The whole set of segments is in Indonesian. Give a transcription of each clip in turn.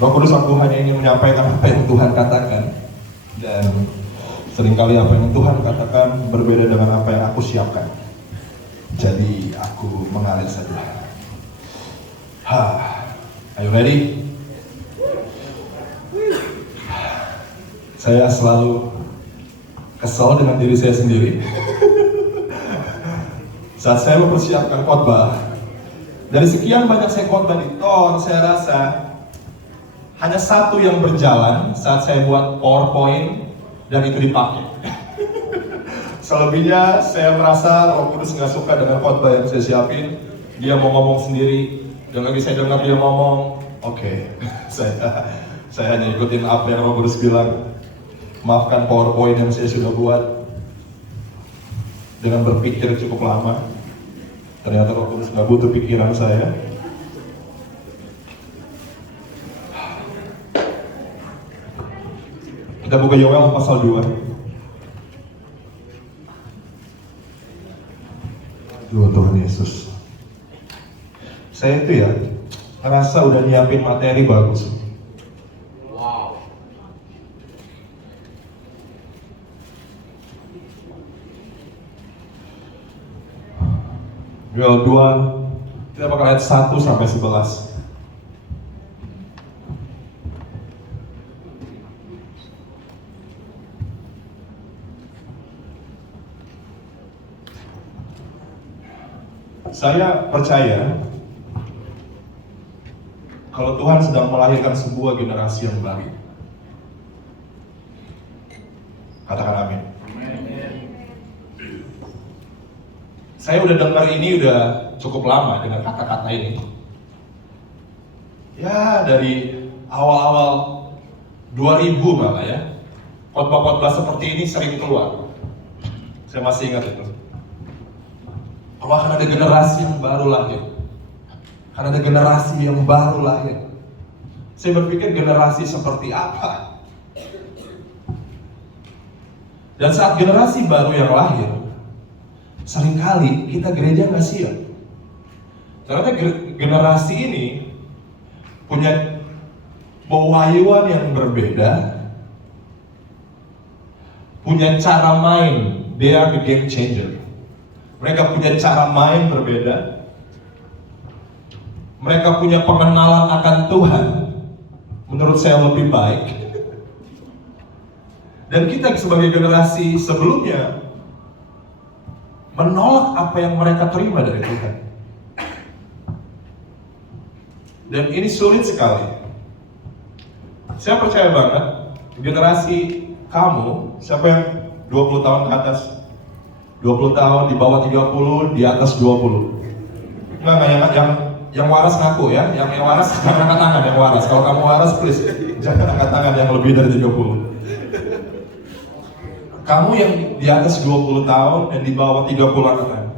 Roh Kudus, aku hanya ingin menyampaikan apa yang Tuhan katakan. Dan seringkali apa yang Tuhan katakan berbeda dengan apa yang aku siapkan. Jadi aku mengalir saja. Are you ready? Saya selalu kesal dengan diri saya sendiri saat saya mempersiapkan khotbah. Dari sekian banyak saya khotbah di TOR, saya rasa hanya satu yang berjalan saat saya buat PowerPoint dan itu dipakai. Selebihnya saya merasa Roh Kudus nggak suka dengan khotbah yang saya siapin. Dia mau ngomong sendiri, dan lagi saya dengar dia ngomong, oke. Saya hanya ikutin apa yang Roh Kudus bilang. Maafkan PowerPoint yang saya sudah buat dengan berpikir cukup lama. Ternyata Roh Kudus nggak butuh pikiran saya. Kita buka Yoel pasal 2. Aduh, Tuhan Yesus. Saya itu ya ngerasa udah nyiapin materi bagus. Yoel 2, kita bakal ayat 1 sampai 11. Saya percaya kalau Tuhan sedang melahirkan sebuah generasi yang baru. Katakan amin. Saya udah dengar ini udah cukup lama dengan kata-kata ini. Ya dari awal-awal 2000 malah ya. Khotbah-khotbah seperti ini sering keluar. Saya masih ingat itu. Kalau akan ada generasi yang baru lahir. Akan ada generasi yang baru lahir. Saya berpikir generasi seperti apa? Dan saat generasi baru yang lahir, seringkali kita gereja nggak siap. Ternyata generasi ini punya pewahyuan yang berbeda, punya cara main. They are the game changer. Mereka punya cara main berbeda. Mereka punya pengenalan akan Tuhan, menurut saya lebih baik. Dan kita sebagai generasi sebelumnya menolak apa yang mereka terima dari Tuhan. Dan ini sulit sekali. Saya percaya banget, generasi kamu, siapa yang 20 tahun ke atas? 20 tahun, di bawah 30, di atas 20. Enggak, yang waras ngaku ya, yang waras jangan angkat tangan, yang waras. Kalau kamu waras, please, jangan angkat tangan yang lebih dari 30. Kamu yang di atas 20 tahun dan di bawah 30 angkat tangan.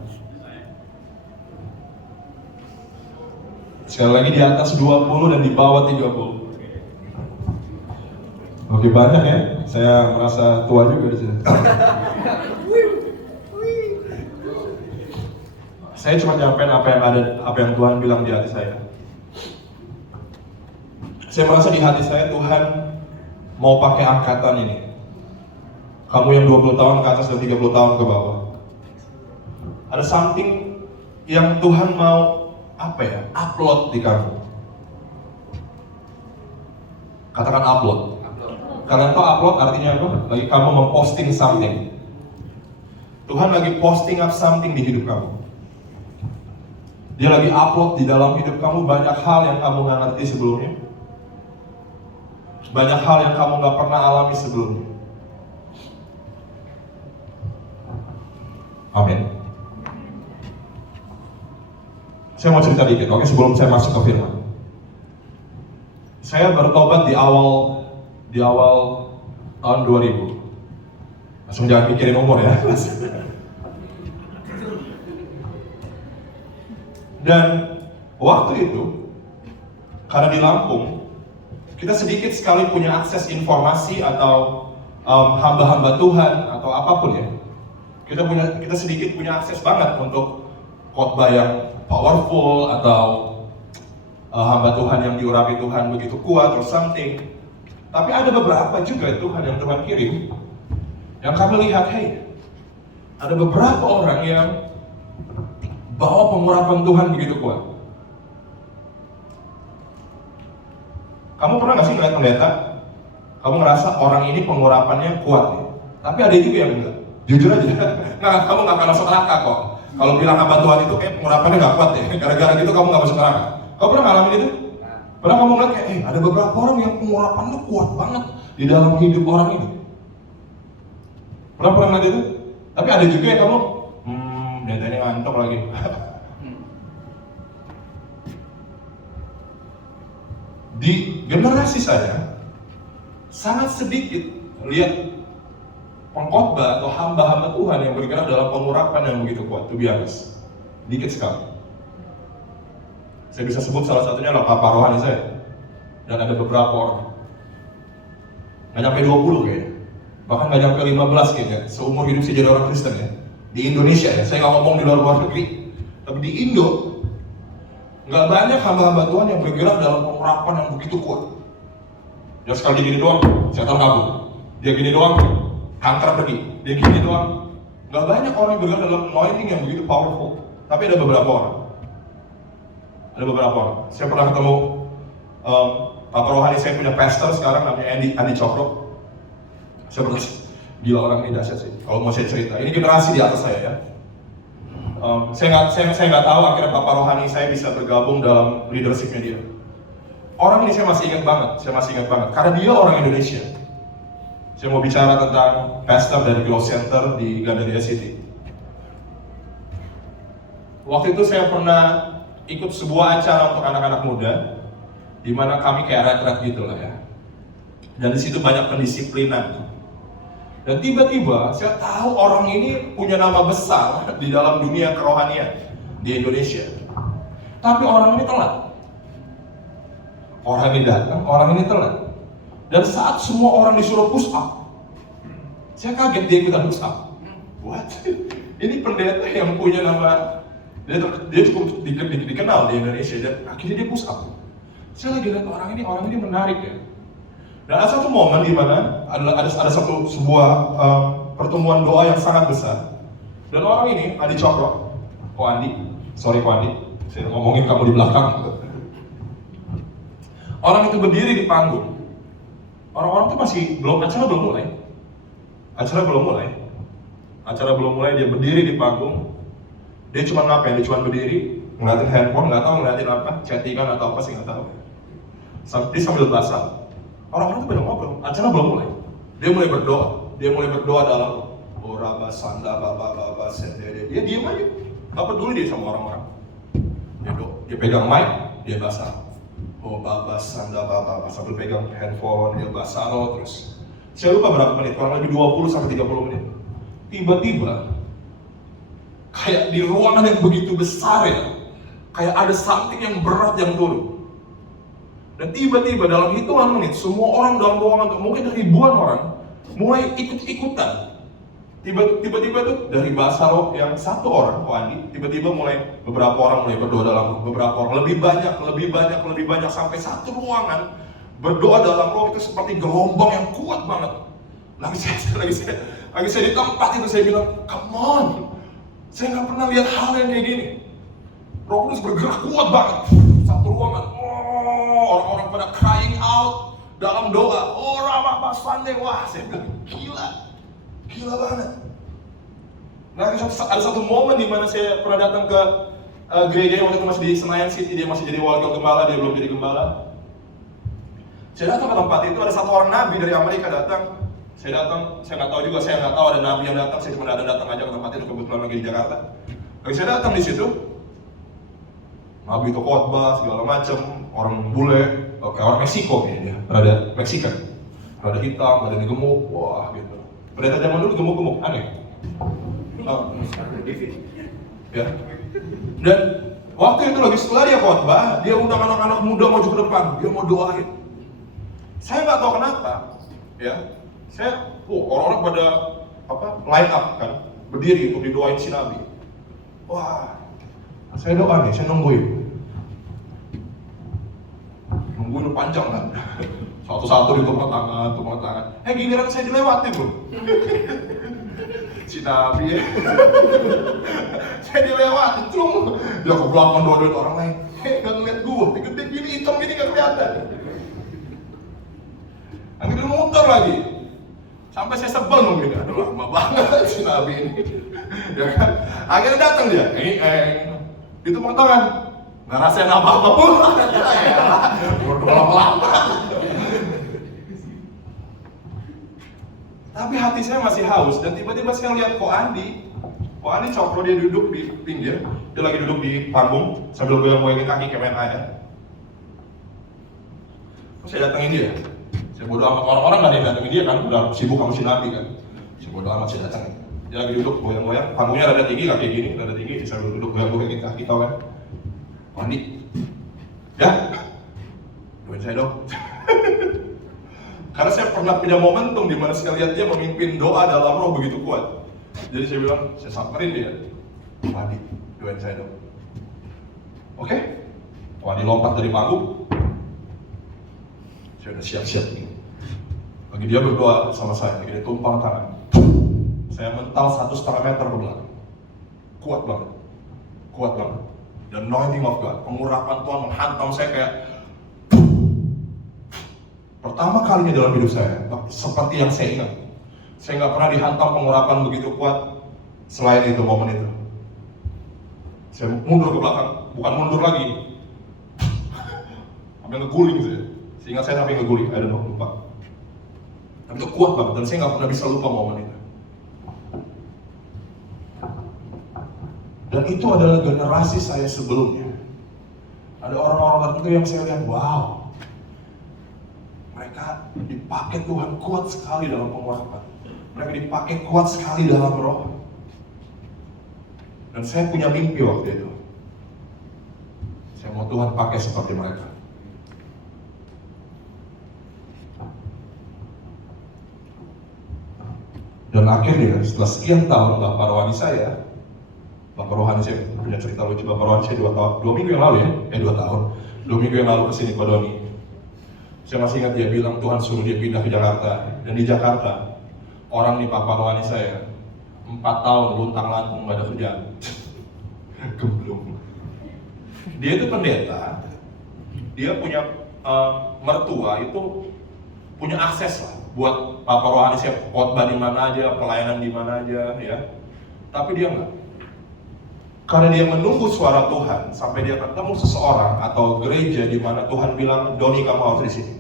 Sekali lagi di atas 20 dan di bawah 30. Oke, banyak ya. Saya merasa tua juga di sini. Saya cuma nyampein apa yang Tuhan bilang di hati saya. Saya merasa di hati saya Tuhan mau pakai angkatan ini. Kamu yang 20 tahun ke atas dan 30 tahun ke bawah. Ada something yang Tuhan mau upload di kamu. Katakan upload. Kalian tahu upload artinya apa? Lagi kamu memposting something. Tuhan lagi posting up something di hidup kamu. Dia lagi upload di dalam hidup kamu banyak hal yang kamu nggak ngerti sebelumnya. Banyak hal yang kamu nggak pernah alami sebelumnya. Amin. Saya mau cerita dikit, oke, sebelum saya masuk ke firman. Saya bertobat di awal tahun 2000. Langsung jangan mikirin umur ya. Dan waktu itu, karena di Lampung, kita sedikit sekali punya akses informasi atau hamba-hamba Tuhan atau apapun ya. Kita sedikit punya akses banget untuk khotbah yang powerful atau hamba Tuhan yang diurapi Tuhan begitu kuat or something. Tapi ada beberapa juga Tuhan yang Tuhan kirim yang kami lihat, hey, ada beberapa orang yang bawa pengurapan Tuhan begitu kuat. Kamu pernah nggak sih ngeliat pendeta? Kamu ngerasa orang ini pengurapannya kuat ya? Tapi ada juga yang enggak. Jujur aja, nah, kamu nggak akan masuk neraka kok. Kalau bilang hamba Tuhan itu kayak pengurapannya nggak kuat ya, gara-gara gitu kamu nggak masuk neraka. Kamu pernah ngalamin itu? Pernah kamu ngeliat kayak, ada beberapa orang yang pengurapannya kuat banget di dalam hidup orang ini. Pernah ngeliat itu? Tapi ada juga yang kamu, pendetanya ngantuk lagi. Di generasi saya, sangat sedikit lihat pengkhotbah atau hamba-hamba Tuhan yang bergerak dalam pengurapan yang begitu kuat, to be honest. Dikit sekali. Saya bisa sebut salah satunya adalah papa rohani saya. Dan ada beberapa orang. Nggak nyampe 20 kayaknya. Bahkan nggak nyampe 15 kayaknya. Seumur hidup saya jadi orang Kristen ya. Di Indonesia ya, saya nggak ngomong di luar negeri. Tapi di Indo, nggak banyak hamba-hamba Tuhan yang bergerak dalam pengurapan yang begitu kuat. Dia sekali gini doang, setan kabur. Dia gini doang, kanker pergi. Dia gini doang. Nggak banyak orang yang bergerak dalam anointing yang begitu powerful. Tapi ada beberapa orang. Ada beberapa orang. Saya pernah ketemu Papa rohani saya punya pastor sekarang namanya Andi Cokro. Saya pernah, gila orang ini dahsyat sih. Kalau mau saya cerita, ini generasi di atas saya ya. Saya nggak tahu akhirnya Papa rohani saya bisa bergabung dalam leadershipnya dia. Orang ini saya masih ingat banget, karena dia orang Indonesia. Saya mau bicara tentang pastor dari Growth Center di Gandaria City. Waktu itu saya pernah ikut sebuah acara untuk anak-anak muda, di mana kami kayak retret gitu lah ya. Dan di situ banyak pendisiplinan. Dan tiba-tiba saya tahu orang ini punya nama besar di dalam dunia kerohanian di Indonesia. Tapi orang ini telat. Orang ini datang, orang ini telat. Dan saat semua orang disuruh push up, saya kaget dia ikutan push up. What? Ini pendeta yang punya nama, dia cukup dikenal di Indonesia, dan akhirnya dia push up. Saya lagi lihat orang ini menarik ya. Dan ada satu momen di mana ada sebuah pertemuan doa yang sangat besar. Dan orang ini, Andi Cokro, sorry Ko Andi, saya ngomongin kamu di belakang. Orang itu berdiri di panggung. Orang-orang itu masih acara belum mulai, dia berdiri di panggung. Dia cuma ngapain? Dia cuma berdiri, ngeliatin handphone, nggak tahu ngeliatin apa, chattingan atau apa sih nggak tahu. Dia sambil basah. Orang-orang itu pada ngobrol, acara belum mulai. Dia mulai berdoa dalam Oraba Sanda Baba Sendere. Dia diam aja, nggak peduli dia sama orang-orang. Dia pegang mic, dia basah. Oh Baba Sanda Baba sambil pegang handphone, dia basah terus. Saya lupa berapa menit, kurang lebih 20-30 menit. Tiba-tiba kayak di ruangan yang begitu besar ya, kayak ada something yang berat yang turun. Dan tiba-tiba dalam hitungan menit, semua orang dalam ruangan, mungkin ribuan orang, mulai ikut-ikutan. Tiba-tiba tuh dari Basaro yang satu orang, Andi, tiba-tiba beberapa orang mulai berdoa dalam beberapa orang, lebih banyak sampai satu ruangan berdoa dalam roh itu seperti gelombang yang kuat banget. Lagi saya di tempat itu saya bilang, come on, saya nggak pernah lihat hal yang kayak gini. Roh Kudus bergerak kuat banget, satu ruangan, orang-orang pada crying out dalam doa, Rama Basande, wah saya bilang gila banget. Nah ada satu momen di mana saya pernah datang ke gereja waktu itu masih di Senayan City, dia masih jadi wakil gembala, dia belum jadi gembala. Saya datang ke tempat itu, ada satu orang nabi dari Amerika datang. Saya nggak tahu ada nabi yang datang, saya cuma ada datang aja ke tempat itu, kebetulan lagi di Jakarta. Lalu saya datang di situ, nabi itu khotbah segala macam, orang bule, kayak orang Meksiko kayaknya, rada Meksikan, rada hitam, rada gemuk, wah gitu. Pendeta zaman dulu gemuk-gemuk, aneh. Ya. Dan waktu itu lagi setelah dia khotbah, dia undang anak-anak muda maju ke depan, dia mau doain. Saya nggak tahu kenapa, ya. Orang-orang pada line up kan, berdiri untuk didoain si Nabi. Wah, saya doa nih, saya nungguin. gue udah panjang kan. Satu-satu ditumpang tangan. Giliran saya dilewati bro. Si Nabi saya dilewati, cuma ya ke belakang dua-dua orang lain. Gak ngeliat gue, gede gini, hitam gini gak kelihatan. Akhirnya muter lagi. Sampai saya sebel mungkin, aduh lama banget si Nabi ini. Ya kan? Akhirnya datang dia, ditumpang tangan. Nggak rasain apa-apa pun. Berdua lama-lama. Tapi hati saya masih haus dan tiba-tiba saya lihat Ko Andi Cokro, dia duduk di pinggir, dia lagi duduk di panggung sambil goyang-goyangin kaki kayak main ayam. Terus saya datangin dia, saya bodo amat, orang-orang gak ada yang datangin dia kan, udah sibuk sama si Nabi kan. Saya bodo amat, saya datangin. Dia lagi duduk goyang-goyang, panggungnya rada tinggi, kaki gini, rada tinggi, dia sambil duduk goyang-goyangin kaki, tau kan. Ko Andi, ya, doain saya dong. Karena saya pernah punya momentum di mana saya lihat dia memimpin doa dalam roh begitu kuat. Jadi saya bilang, saya samperin dia. Wadi, doain saya dong. Oke? Wadi lompat dari panggung. Saya udah siap-siap nih. Lagi dia berdoa sama saya, lagi dia tumpang tangan. Saya mental 1,5 meter ke belakang. Kuat banget. The anointing of God, pengurapan Tuhan menghantam saya kayak pertama kalinya dalam hidup saya, seperti yang saya ingat. Saya nggak pernah dihantam pengurapan begitu kuat selain itu, momen itu. Saya mundur ke belakang, bukan mundur lagi. Sampai ngeguling saya. Seingat saya sampai ngeguling, I don't know, lupa. Tapi itu kuat banget, dan saya nggak pernah bisa lupa momen itu. Dan itu adalah generasi saya sebelumnya. Ada orang-orang tertentu yang saya lihat, wow, mereka dipakai Tuhan kuat sekali dalam pengurapan. Mereka dipakai kuat sekali dalam roh. Dan saya punya mimpi waktu itu. Saya mau Tuhan pakai seperti mereka. Dan akhirnya setelah sekian tahun Bapak rohani saya punya cerita lucu. Bapak rohani saya 2 minggu yang lalu ya, 2 tahun. 2 minggu yang lalu kesini ke Doni. Saya masih ingat dia bilang Tuhan suruh dia pindah ke Jakarta. Dan di Jakarta, orang nih Papa rohani saya 4 tahun luntang-lantung gak ada kerjaan. Gemblung. Dia itu pendeta. Dia punya mertua itu punya akses lah buat Papa rohani saya khotbah di mana aja, pelayanan di mana aja ya. Tapi dia enggak. Karena dia menunggu suara Tuhan sampai dia ketemu seseorang atau gereja di mana Tuhan bilang, Doni kamu harus di sini.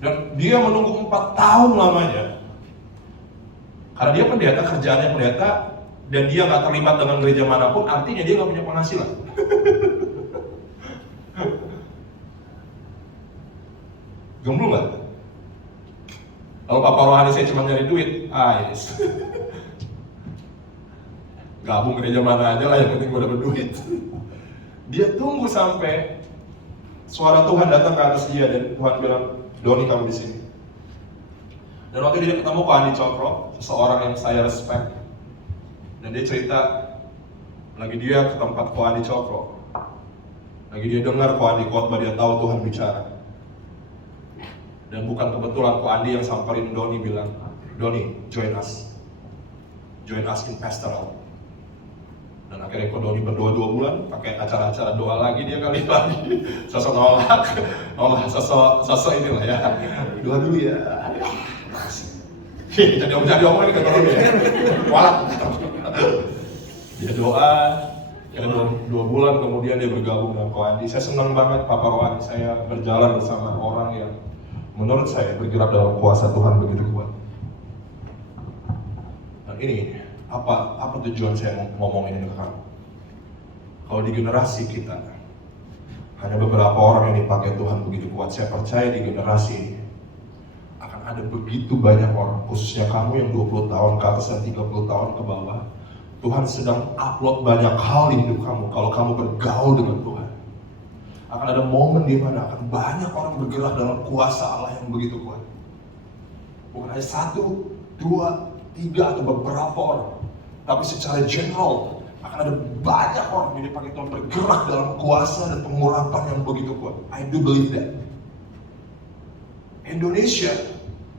Dan dia menunggu 4 tahun lamanya. Karena dia pendeta, kerjaannya pendeta, dan dia nggak terlibat dengan gereja manapun, artinya dia nggak punya penghasilan. Gemblung nggak? Kalau Papa rohani saya cuma nyari duit, yes. Gabung gereja mana aja lah, yang penting gue dapet duit. Dia tunggu sampai suara Tuhan datang ke atas dia dan Tuhan bilang, Doni kamu di sini. Dan waktu dia ketemu Ko Andi Cokro, seseorang yang saya respect, dan dia cerita, lagi dia ke tempat Ko Andi Cokro, lagi dia dengar Ko Andi khotbah, dia tahu Tuhan bicara. Dan bukan kebetulan Ko Andi yang samperin Doni bilang, Doni join us in pastoral. Dan akhirnya Ko Doni berdoa 2 bulan, pakai acara-acara doa lagi dia kali lagi. Sosok nolak, sosok inilah ya. Doa dulu ya. Jadi omongin ke Doni ya. Walat. Dia doa, ya 2 bulan kemudian dia bergabung dengan Ko Andi. Saya senang banget Papa rohani saya berjalan bersama orang yang menurut saya bergerak dalam kuasa Tuhan begitu kuat. Dan ini apa tujuan saya ngomongin ini ke kamu? Kalau di generasi kita hanya beberapa orang yang dipakai Tuhan begitu kuat, saya percaya di generasi ini akan ada begitu banyak orang, khususnya kamu yang 20 tahun ke atas dan 30 tahun ke bawah. Tuhan sedang upload banyak hal di hidup kamu kalau kamu bergaul dengan Tuhan. Akan ada momen di mana akan banyak orang bergerak dalam kuasa Allah yang begitu kuat. Bukan hanya 1, 2, 3 atau beberapa orang, tapi secara general akan ada banyak orang yang dipakai Tuhan bergerak dalam kuasa dan pengurapan yang begitu kuat. I do believe that. Indonesia,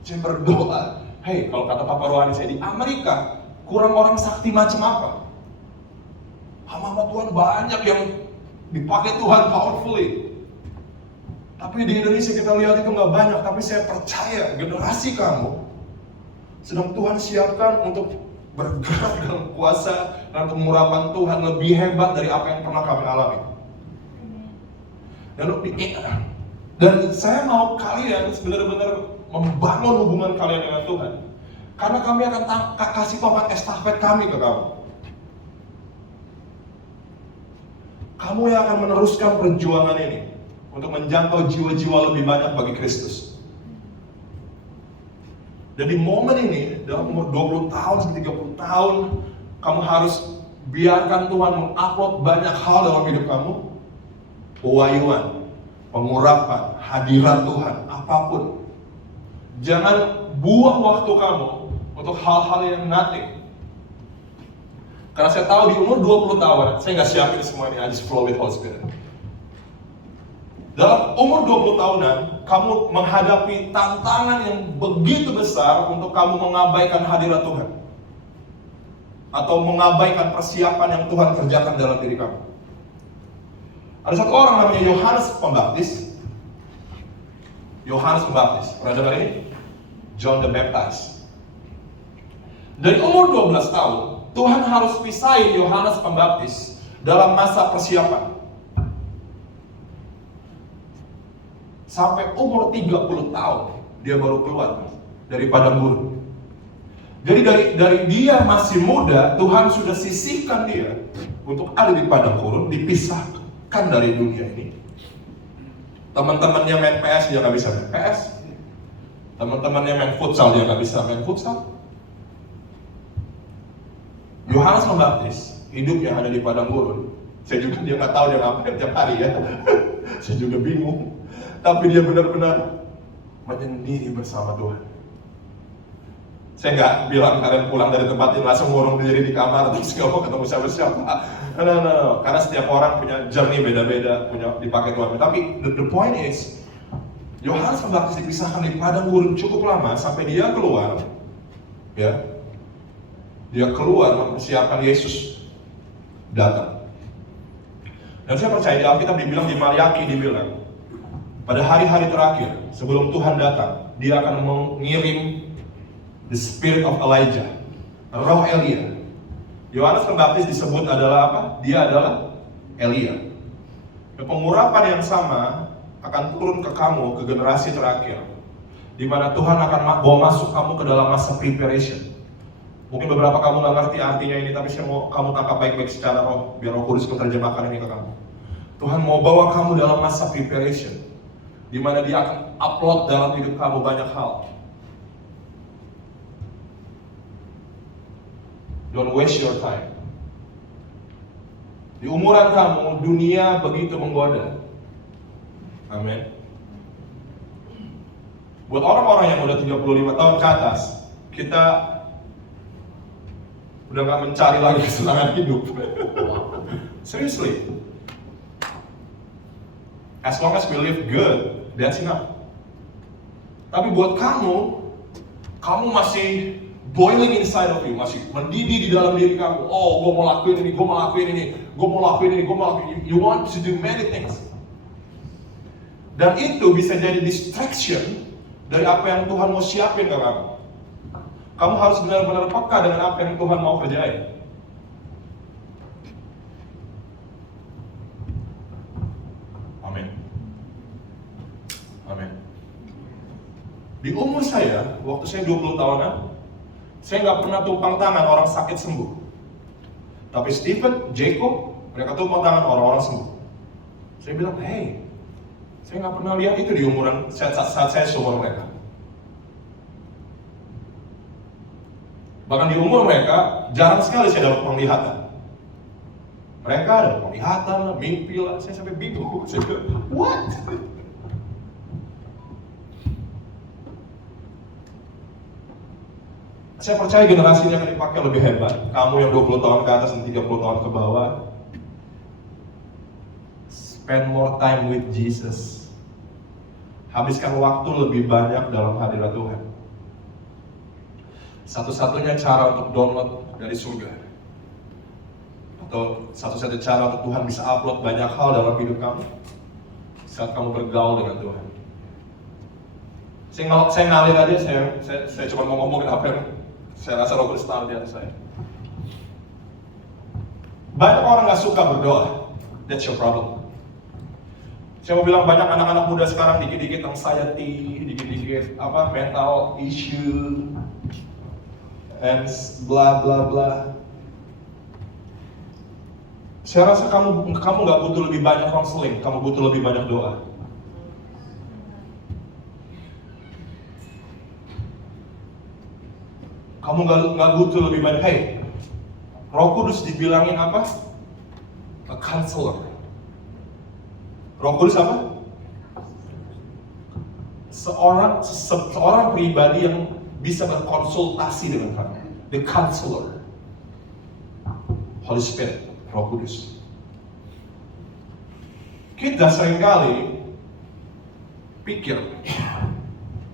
saya berdoa, hey, kalau kata Papa Rohani saya di Amerika, kurang orang sakti macam apa? Hamba Tuhan banyak yang dipakai Tuhan powerfully. Tapi di Indonesia kita lihat itu nggak banyak, tapi saya percaya generasi kamu sedang Tuhan siapkan untuk bergerak dalam kuasa dan pengurapan Tuhan lebih hebat dari apa yang pernah kami alami. Dan saya mau kalian benar-benar membangun hubungan kalian dengan Tuhan. Karena kami akan kasih tongkat estafet kami ke kamu. Kamu yang akan meneruskan perjuangan ini untuk menjangkau jiwa-jiwa lebih banyak bagi Kristus. Dan di momen ini, dalam umur 20 tahun, 30 tahun, kamu harus biarkan Tuhan mengupload banyak hal dalam hidup kamu. Pewahyuan, pengurapan, hadirat Tuhan, apapun. Jangan buang waktu kamu untuk hal-hal yang nothing. Karena saya tahu di umur 20 tahun, saya nggak siapin semua ini, I just flow with Holy Spirit. Dalam umur 20 tahunan, kamu menghadapi tantangan yang begitu besar untuk kamu mengabaikan hadirat Tuhan. Atau mengabaikan persiapan yang Tuhan kerjakan dalam diri kamu. Ada satu orang namanya Yohanes Pembaptis. Yohanes Pembaptis, pernah dengar ini? John the Baptist. Dari umur 12 tahun, Tuhan harus pisahin Yohanes Pembaptis dalam masa persiapan. Sampai umur 30 tahun dia baru keluar dari padang gurun. Jadi dari dia masih muda, Tuhan sudah sisihkan dia untuk ada di padang gurun, dipisahkan dari dunia ini. Teman-temannya main PS, dia nggak bisa main PS. Teman-temannya main futsal, dia nggak bisa main futsal. Yohanes Pembaptis hidupnya ada di padang gurun. Saya juga dia nggak tahu dia ngapain tiap hari ya. Saya juga bingung. Tapi dia benar-benar menyendiri bersama Tuhan. Saya nggak bilang kalian pulang dari tempat ini langsung ngurung diri di kamar terus nggak mau ketemu siapa-siapa. No. Karena setiap orang punya journey beda-beda, punya dipakai Tuhan. Tapi the point is, Yohanes Pembaptis dipisahkan di padang gurun cukup lama sampai dia keluar, ya. Dia keluar mempersiapkan Yesus datang. Dan saya percaya di Alkitab dibilang, di Malyaki dibilang, pada hari-hari terakhir sebelum Tuhan datang, dia akan mengirim the spirit of Elijah, roh Elia. Yohanes Pembaptis disebut adalah apa? Dia adalah Elia. Dan pengurapan yang sama akan turun ke kamu, ke generasi terakhir, di mana Tuhan akan bawa masuk kamu ke dalam masa preparation. Mungkin beberapa kamu nggak ngerti artinya ini, tapi saya mau kamu tangkap baik-baik secara roh, biar Roh Kudus menerjemahkan ini ke kamu. Tuhan mau bawa kamu dalam masa preparation, di mana dia akan upload dalam hidup kamu banyak hal. Don't waste your time. Di umuran kamu, dunia begitu menggoda. Amin. Buat orang-orang yang udah 35 tahun ke atas, kita udah gak mencari lagi kesenangan hidup. Seriously. As long as we live good, that's enough. Tapi buat kamu masih boiling inside of you, masih mendidih di dalam diri kamu. Oh, gue mau lakuin ini, gue mau lakuin ini, gue mau lakuin ini, gue mau lakuin ini. You want to do many things. Dan itu bisa jadi distraction dari apa yang Tuhan mau siapin ke kamu. Kamu harus benar-benar peka dengan apa yang Tuhan mau kerjain. Amin. Amin. Di umur saya, waktu saya 20 tahunan, saya nggak pernah tumpang tangan orang sakit sembuh. Tapi Stephen, Jacob, mereka tumpang tangan orang-orang sembuh. Saya bilang, hey, saya nggak pernah lihat itu di umuran saat saya seumur mereka. Bahkan di umur mereka, jarang sekali saya dapat penglihatan. Mereka ada penglihatan, mimpi lah, saya sampai bingung. Saya bilang, what? Saya percaya generasi ini akan dipakai lebih hebat. Kamu yang 20 tahun ke atas dan 30 tahun ke bawah, spend more time with Jesus. habiskan waktu lebih banyak dalam hadirat Tuhan. Satu-satunya cara untuk download dari surga, atau satu-satunya cara untuk Tuhan bisa upload banyak hal dalam hidup kamu, saat kamu bergaul dengan Tuhan. Saya ngalir aja, saya cuma mau ngomongin apa yang saya rasa Roh Kudus taruh di hati saya. Banyak orang gak suka berdoa, that's your problem. Saya mau bilang banyak anak-anak muda sekarang dikit-dikit anxiety, dikit-dikit mental issue, and bla bla bla. Saya rasa kamu nggak butuh lebih banyak counseling, kamu butuh lebih banyak doa. Kamu nggak butuh lebih banyak. Hey, Roh Kudus dibilangin apa? A counselor. Roh Kudus apa? Seorang pribadi yang bisa berkonsultasi dengan kamu. The counselor. Holy Spirit, Roh Kudus. Kita seringkali pikir,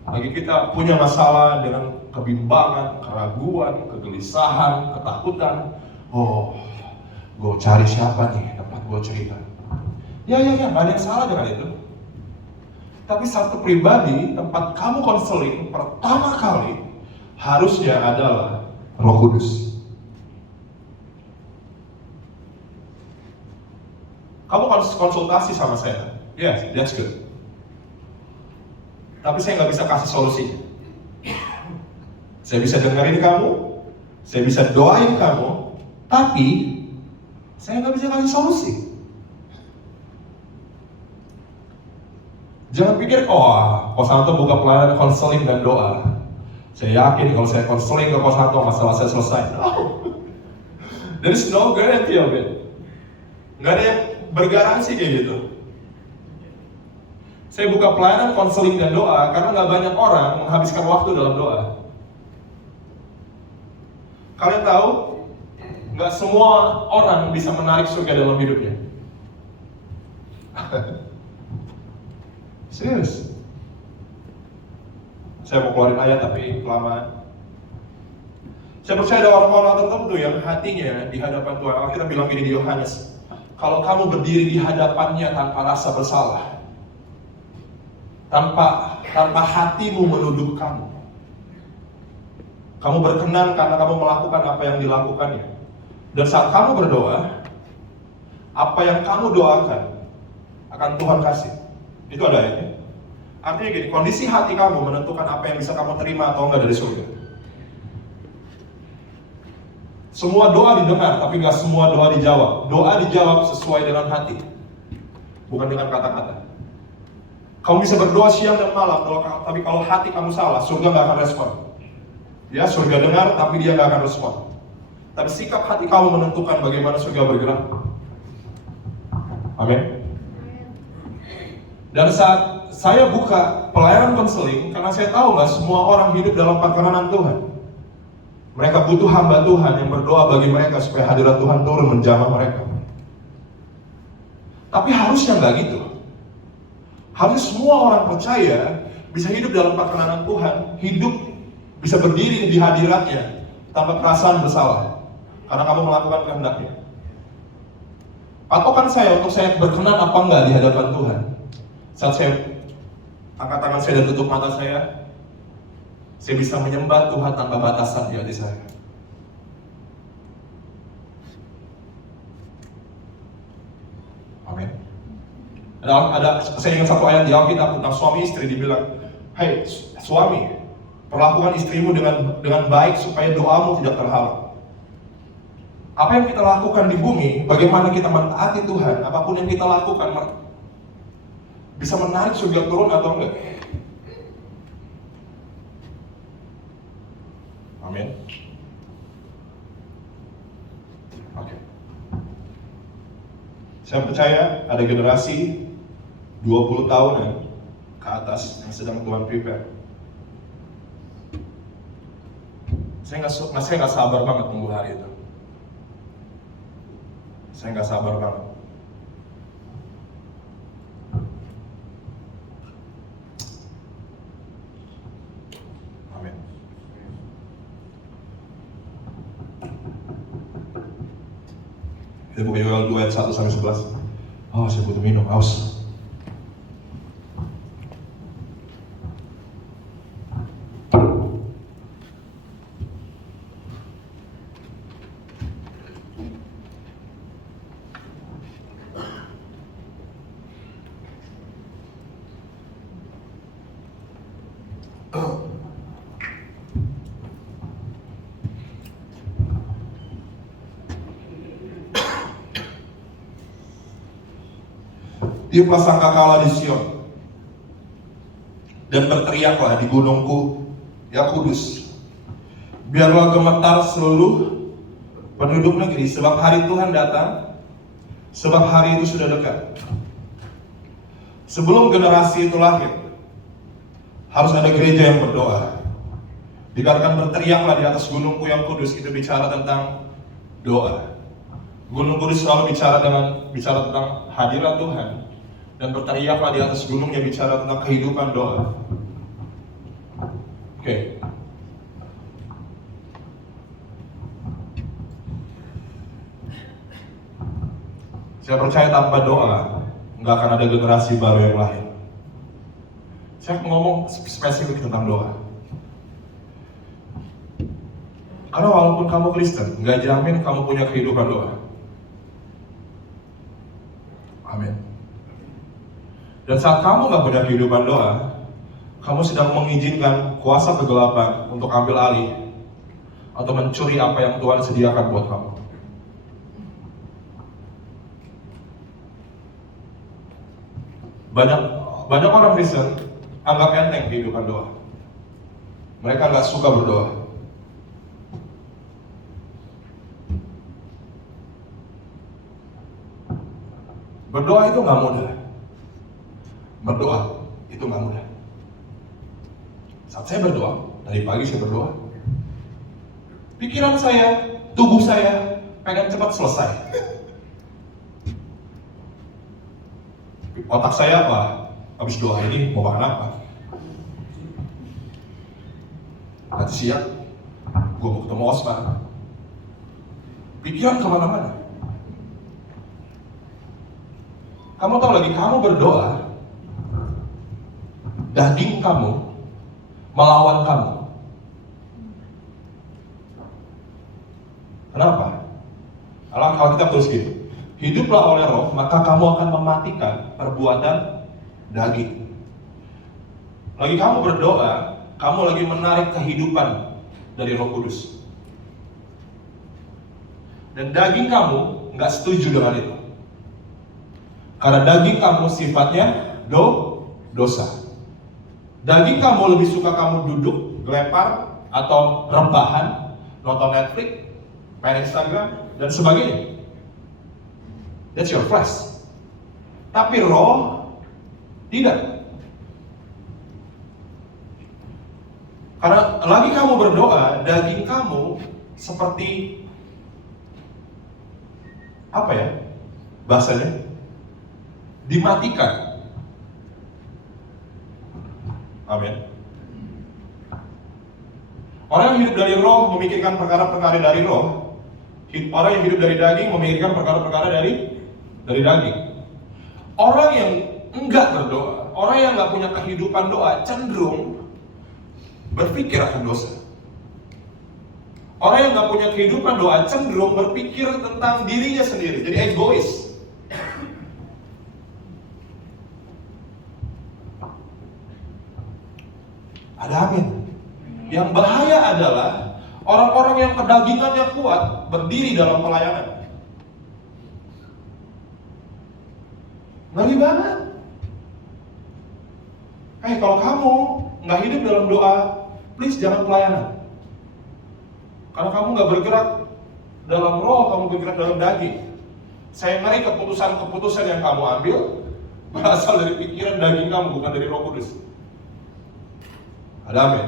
lagi kita punya masalah dengan kebimbangan, keraguan, kegelisahan, ketakutan. Oh, gue cari siapa nih tempat gue cerita. Ya, gak ada yang salah dengan itu. Tapi satu pribadi, tempat kamu konseling pertama kali harusnya adalah Roh Kudus. Kamu konsultasi sama saya, yes, that's good. Tapi saya nggak bisa kasih solusi. Saya bisa dengerin kamu, saya bisa doain kamu, tapi saya nggak bisa kasih solusi. Jangan pikir, Kos Santo buka pelayanan konseling dan doa. Saya yakin kalau saya konseling ke Kos Santo, masalah saya selesai. No. There is no guarantee of it. Nggak ada yang bergaransi kayak gitu. Saya buka pelayanan konseling dan doa karena nggak banyak orang menghabiskan waktu dalam doa. Kalian tahu, nggak semua orang bisa menarik surga dalam hidupnya. Serius. Saya mau keluarin ayat tapi kelamaan. Saya percaya ada orang-orang tertentu yang hatinya di hadapan Tuhan. Alkitab bilang gini di Yohanes, kalau kamu berdiri di hadapannya tanpa rasa bersalah, tanpa hatimu menuduh kamu berkenan karena kamu melakukan apa yang dilakukannya. Dan saat kamu berdoa, apa yang kamu doakan akan Tuhan kasih. Itu ada ayatnya. Artinya gini, kondisi hati kamu menentukan apa yang bisa kamu terima atau enggak dari surga. Semua doa didengar, tapi nggak semua doa dijawab. Doa dijawab sesuai dengan hati, bukan dengan kata-kata. Kamu bisa berdoa siang dan malam, tapi kalau hati kamu salah, surga nggak akan respon. Ya, surga dengar, tapi dia nggak akan respon. Tapi sikap hati kamu menentukan bagaimana surga bergerak. Amin. Dan saat saya buka pelayanan konseling, karena saya tahu nggak semua orang hidup dalam perkenanan Tuhan. Mereka butuh hamba Tuhan yang berdoa bagi mereka supaya hadirat Tuhan turun menjamah mereka. Tapi harusnya nggak gitu. Harusnya semua orang percaya bisa hidup dalam perkenanan Tuhan, hidup bisa berdiri di hadiratnya tanpa perasaan bersalah karena kamu melakukan kehendaknya. Patokan saya untuk saya berkenan apa enggak di hadapan Tuhan. Saat saya angkat tangan saya dan tutup mata saya bisa menyembah Tuhan tanpa batasan di hati saya. Amin. Saya ingat satu ayat di Alkitab tentang suami istri, dibilang, "Hai suami, perlakukan istrimu dengan baik supaya doamu tidak terhalang." Apa yang kita lakukan di bumi, bagaimana kita mentaati Tuhan, apapun yang kita lakukan bisa menarik surga turun atau enggak? Amin. Oke. Saya percaya ada generasi 20 tahunan ke atas yang sedang Tuhan prepare. Saya nggak sabar banget tunggu hari itu. Saya nggak sabar banget. Kita buka Yoel 2 ayat 1 sampai 11. Oh, saya butuh minum, aus. Tiuplah sangkakala di Sion, dan berteriaklah di gunungku, ya kudus. Biarlah gemetar seluruh penduduk negeri, sebab hari Tuhan datang, sebab hari itu sudah dekat. Sebelum generasi itu lahir, harus ada gereja yang berdoa. Dikatakan berteriaklah di atas gunungku yang kudus, itu bicara tentang doa. Gunung kudus selalu bicara tentang hadirat Tuhan. Dan berteriaklah di atas gunung yang bicara tentang kehidupan doa. Oke. Saya percaya tanpa doa nggak akan ada generasi baru yang lahir. Saya ngomong spesifik tentang doa. Karena walaupun kamu Kristen, nggak jamin kamu punya kehidupan doa. Amin. Dan saat kamu nggak punya kehidupan doa, kamu sedang mengizinkan kuasa kegelapan untuk ambil alih atau mencuri apa yang Tuhan sediakan buat kamu. Banyak orang Kristen anggap enteng kehidupan doa. Mereka nggak suka berdoa. Berdoa itu nggak mudah. Berdoa itu nggak mudah. Saat saya berdoa, dari pagi saya berdoa, pikiran saya, tubuh saya pengen cepat selesai. Otak saya apa? Habis doa ini mau makan apa? Nanti siang, gue mau ketemu Osman. Pikiran kemana-mana. Kamu tahu lagi, kamu berdoa, daging kamu melawan kamu. Kenapa? Kalau kita tulis gitu, hiduplah oleh roh, maka kamu akan mematikan perbuatan daging. Lagi kamu berdoa, kamu lagi menarik kehidupan dari Roh Kudus. Dan daging kamu nggak setuju dengan itu. Karena daging kamu sifatnya dosa. Daging kamu lebih suka kamu duduk, gelepar, atau rebahan, nonton Netflix, main Instagram, dan sebagainya. That's your flesh. Tapi roh tidak. Karena lagi kamu berdoa, daging kamu seperti apa ya bahasanya? Dimatikan. Amin. Orang yang hidup dari roh memikirkan perkara-perkara dari roh. Orang yang hidup dari daging memikirkan perkara-perkara dari daging. Orang yang enggak berdoa, orang yang enggak punya kehidupan doa, cenderung berpikir akan dosa. Orang yang enggak punya kehidupan doa, cenderung berpikir tentang dirinya sendiri, jadi egois. Ada amin. Yang bahaya adalah orang-orang yang kedagingannya kuat berdiri dalam pelayanan. Ngeri banget. Kalau kamu nggak hidup dalam doa, please jangan pelayanan. Karena kamu nggak bergerak dalam roh, kamu bergerak dalam daging. Saya ngeri keputusan-keputusan yang kamu ambil berasal dari pikiran daging kamu, bukan dari Roh Kudus. Ada amin.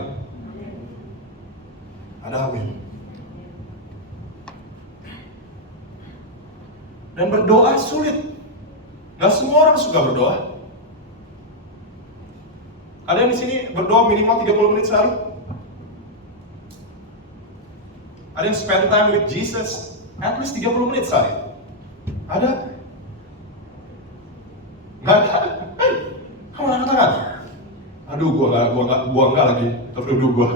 Ada amin. Dan berdoa sulit. Gak semua orang suka berdoa. Ada yang di sini berdoa minimal 30 menit sehari? Ada yang spend time with Jesus at least 30 menit sehari? Ada? Nggak ada? Kamu angkat tangan? Aduh, gua nggak lagi, tertuduh gua.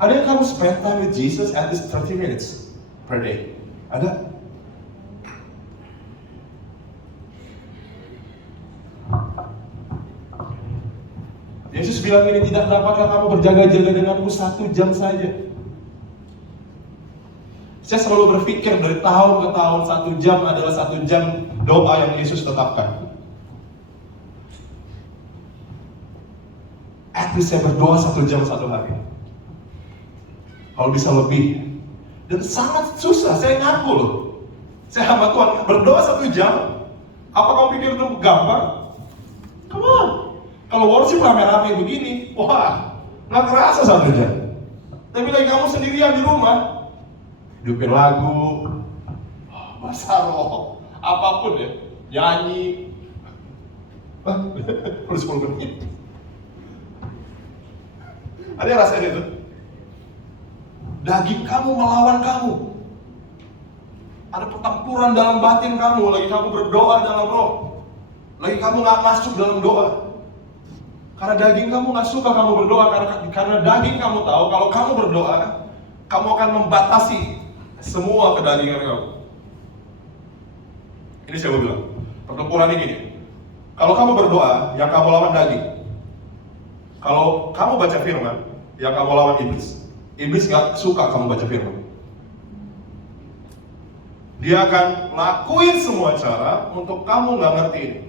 Ada yang kamu spend time with Jesus at least 30 minutes per day? Ada? Yesus bilang ini, tidak dapatkah kamu berjaga-jaga denganku 1 jam saja? Saya selalu berpikir dari tahun ke tahun 1 jam adalah 1 jam doa yang Yesus tetapkan. At least saya berdoa 1 jam 1 hari. Kalau bisa lebih. Dan sangat susah, saya ngaku loh. Saya hamba Tuhan, berdoa 1 jam. Apa kamu pikir itu gampang? Come on. Kalau worship rame-rame begini, wah, nggak kerasa 1 jam. Tapi lagi kamu sendirian di rumah, hidupin lagu, bahasa roh, apapun ya, nyanyi, terus 10 menit. Ada yang rasain itu? Daging kamu melawan kamu. Ada pertempuran dalam batin kamu, lagi kamu berdoa dalam roh. Lagi kamu nggak masuk dalam doa. Karena daging kamu nggak suka kamu berdoa, karena daging kamu tahu kalau kamu berdoa, kamu akan membatasi semua kedagingan kamu. Ini saya mau bilang, pertempuran ini gini. Kalau kamu berdoa, yang kamu lawan daging. Kalau kamu baca firman, yang kamu lawan iblis. Iblis nggak suka kamu baca firman. Dia akan lakuin semua cara untuk kamu nggak ngerti ini.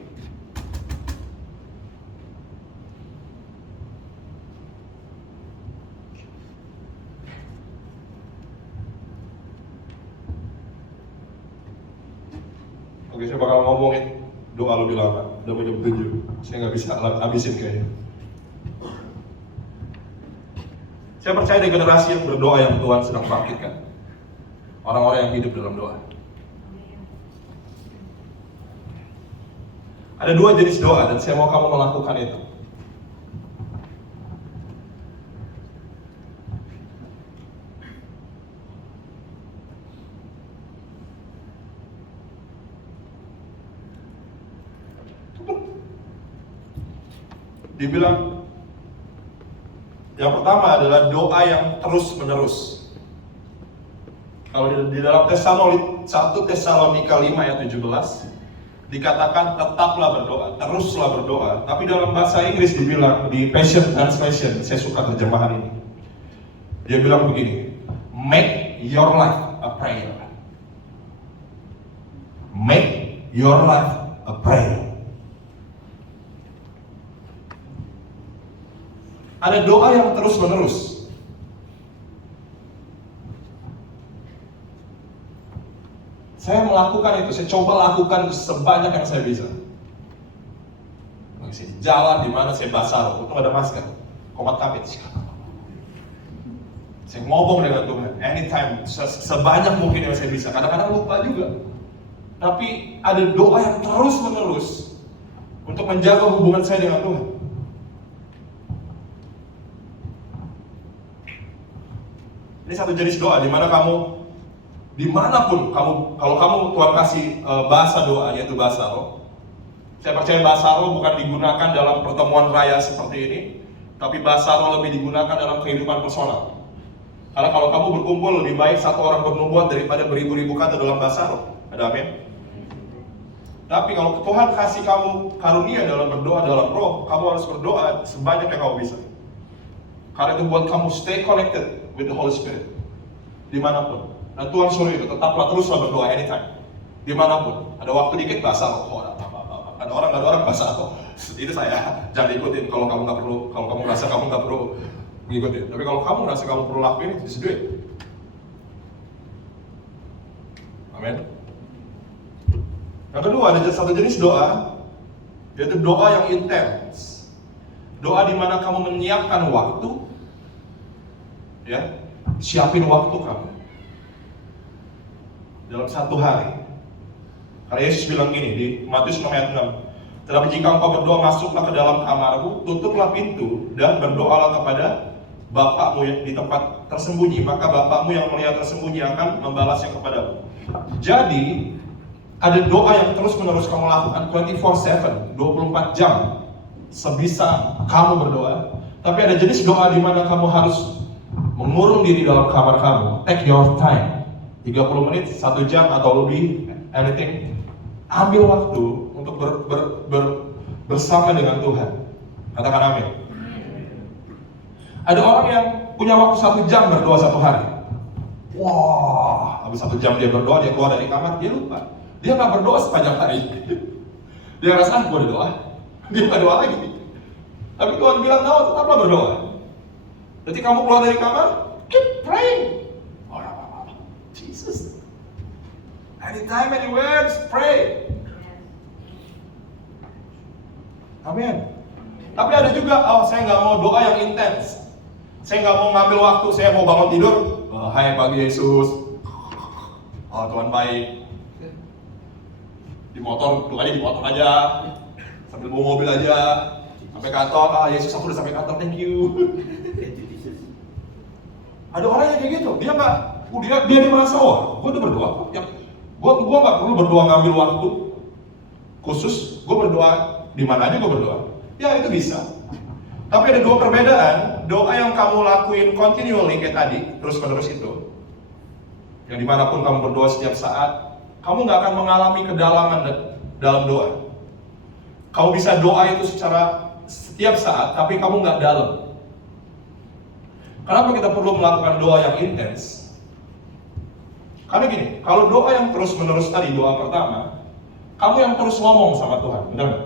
Oke, saya bakal ngomongin doa lebih lama, udah jam 7. Saya nggak bisa habisin kayaknya. Saya percaya di generasi yang berdoa yang Tuhan sedang bangkitkan. Orang-orang yang hidup dalam doa. Ada 2 jenis doa dan saya mau kamu melakukan itu. Dibilang yang pertama adalah doa yang terus menerus. Kalau di dalam 1 Tesalonika 5 ayat 17 dikatakan tetaplah berdoa, teruslah berdoa. Tapi dalam bahasa Inggris dibilang di Passion Translation, saya suka terjemahan ini. Dia bilang begini, make your life a prayer. Make your life a prayer. Ada doa yang terus menerus. Saya melakukan itu, saya coba lakukan sebanyak yang saya bisa. Saya jalan di mana saya basah, itu ada masker, komat kapit. Saya ngomong dengan Tuhan, anytime, sebanyak mungkin yang saya bisa. Kadang-kadang lupa juga. Tapi ada doa yang terus menerus untuk menjaga hubungan saya dengan Tuhan. Ini satu jenis doa di mana kamu dimanapun kamu, kalau kamu Tuhan kasih bahasa doa, yaitu bahasa roh. Saya percaya bahasa roh bukan digunakan dalam pertemuan raya seperti ini, tapi bahasa roh lebih digunakan dalam kehidupan personal. Karena kalau kamu berkumpul, lebih baik satu orang bernubuat daripada beribu-ribu kata dalam bahasa roh. Ada amin? Tapi kalau Tuhan kasih kamu karunia dalam berdoa dalam roh, kamu harus berdoa sebanyak yang kamu bisa. Karena itu buat kamu stay connected with the Holy Spirit dimanapun. Nah Tuhan suruh itu, tetaplah teruslah berdoa anytime, dimanapun. Ada waktu dikit bahasa roh, ada orang bahasa roh. Itu saya, jangan ikutin. Kalau kamu nggak perlu, kalau kamu merasa kamu nggak perlu ngikutin. Tapi kalau kamu merasa kamu perlu lakuin, just do it. Amin. Yang kedua, ada satu jenis doa, yaitu doa yang intens. Doa di mana kamu menyiapkan waktu, ya, siapin waktu kamu dalam 1 hari. Karena Yesus bilang gini di Matius 6 ayat 6, tetapi jika engkau berdoa, masuklah ke dalam kamarmu, tutuplah pintu dan berdoalah kepada Bapakmu yang di tempat tersembunyi, maka Bapakmu yang melihat tersembunyi akan membalasnya kepadamu. Jadi, ada doa yang terus-menerus kamu lakukan 24/7, 24 jam, sebisa kamu berdoa. Tapi ada jenis doa di mana kamu harus mengurung diri dalam kamar kamu. Take your time, 30 menit, 1 jam atau lebih, anything. Ambil waktu untuk bersama dengan Tuhan. Katakan amin. Ada orang yang punya waktu 1 jam berdoa 1 hari. Wah, habis 1 jam dia berdoa, dia keluar dari kamar, dia lupa. Dia nggak berdoa sepanjang hari. Dia rasa, gue udah doa. Dia nggak doa lagi. Tapi Tuhan bilang, no, tetaplah berdoa. Jadi kamu keluar dari kamar, keep praying. Jesus. Anytime, anywhere, just pray. Amin. Tapi ada juga, saya nggak mau doa yang intens. Saya nggak mau ngambil waktu, saya mau bangun tidur. Hai pagi Yesus. Tuhan baik. Di motor, doanya di motor aja. Sambil bawa mobil aja. Sampai kantor, Yesus aku udah sampai kantor, thank you. Ada orang yang kayak gitu, dia nggak, dia merasa, gue udah berdoa. Gue nggak perlu berdoa ngambil waktu khusus. Gue berdoa di mana aja gue berdoa. Ya itu bisa. Tapi ada 2 perbedaan. Doa yang kamu lakuin continually kayak tadi, terus-menerus itu, yang dimanapun kamu berdoa setiap saat, kamu nggak akan mengalami kedalaman dalam doa. Kamu bisa doa itu secara setiap saat, tapi kamu nggak dalam. Kenapa kita perlu melakukan doa yang intens? Karena gini, kalau doa yang terus-menerus tadi, doa pertama, kamu yang terus ngomong sama Tuhan, benar nggak?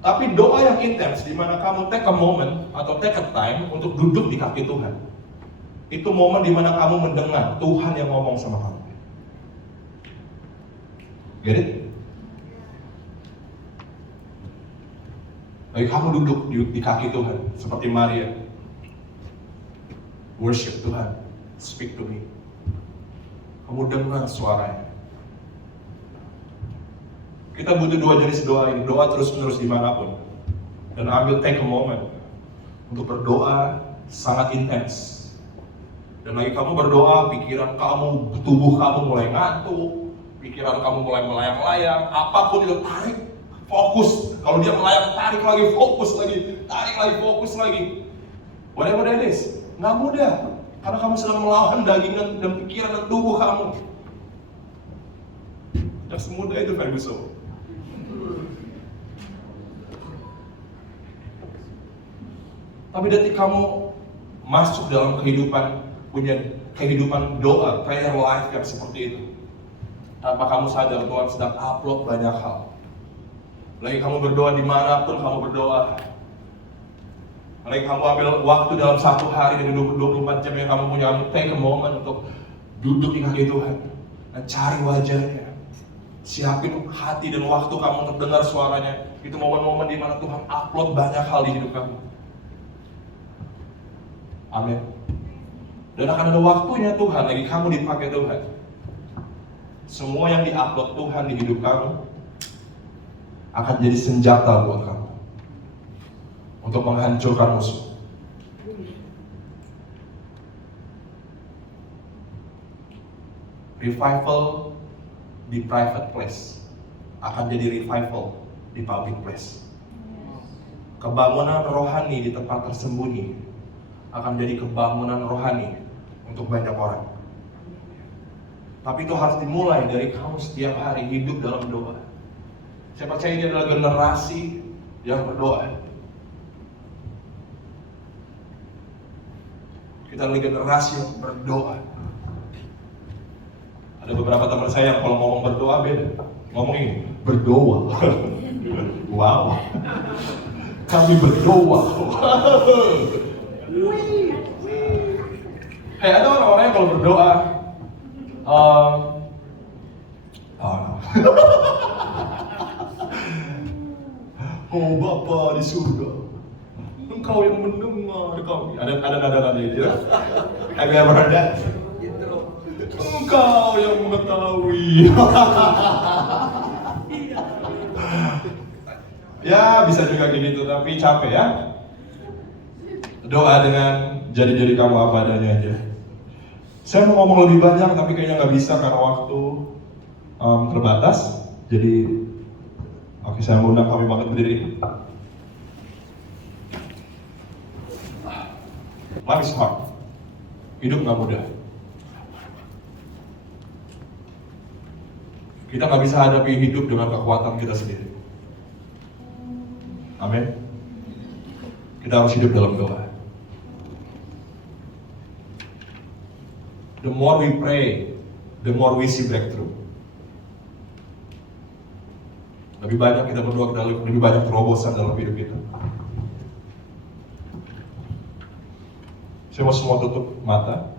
Tapi doa yang intens, di mana kamu take a moment atau take a time untuk duduk di kaki Tuhan. Itu momen di mana kamu mendengar Tuhan yang ngomong sama kamu. Get it? Baik, kamu duduk di kaki Tuhan, seperti Maria. Worship Tuhan, speak to me. Kamu dengar suaranya. Kita butuh 2 jenis doa ini, doa terus-menerus dimanapun. Dan ambil take a moment untuk berdoa sangat intens. Dan lagi kamu berdoa, pikiran kamu, tubuh kamu mulai ngantuk, pikiran kamu mulai melayang-layang, apapun itu tarik, fokus. Kalau dia melayang, tarik lagi, fokus lagi, tarik lagi, fokus lagi. Whatever that is, nggak mudah. Karena kamu sedang melawan daging dan pikiran dan tubuh kamu. Tidak semudah itu Ferguson. Tapi detik kamu masuk dalam punya kehidupan doa, prayer life yang seperti itu, tanpa kamu sadar Tuhan sedang upload banyak hal. Lagi kamu berdoa dimanapun kamu berdoa. Lagi kamu ambil waktu dalam 1 hari dari 24 jam yang kamu punya, take a moment untuk duduk di kaki Tuhan dan cari wajahnya. Siapin hati dan waktu kamu untuk dengar suaranya. Itu momen-momen di mana Tuhan upload banyak hal di hidup kamu. Amin. Dan akan ada waktunya Tuhan, lagi kamu dipakai Tuhan. Semua yang diupload Tuhan di hidup kamu akan jadi senjata buat kamu untuk menghancurkan musuh. Revival di private place akan jadi revival di public place. Kebangunan rohani di tempat tersembunyi akan jadi kebangunan rohani untuk banyak orang. Tapi itu harus dimulai dari kamu setiap hari hidup dalam doa. Saya percaya ini adalah generasi yang berdoa. Kita adalah generasi yang berdoa. Ada beberapa teman saya yang kalau ngomong berdoa beda. Ngomong ini, berdoa. Wow. Kami berdoa. Ada orang-orang yang kalau berdoa, oh Bapa di surga, Engkau yang mendengar kami. Ada nada-nada itu. Have you ever heard that? Engkau yang mengetahui. Ya bisa juga kayak gitu, tapi capek ya. Doa dengan jadi diri kamu apa adanya aja. Saya mau ngomong lebih banyak, tapi kayaknya nggak bisa karena waktu terbatas. Jadi, oke, saya undang kami banget berdiri. Life is hard. Hidup nggak mudah. Kita nggak bisa hadapi hidup dengan kekuatan kita sendiri. Amin. Kita harus hidup dalam doa. The more we pray, the more we see breakthrough. Lebih banyak kita berdoa, lebih banyak terobosan dalam hidup kita. Saya mau semua tutup mata.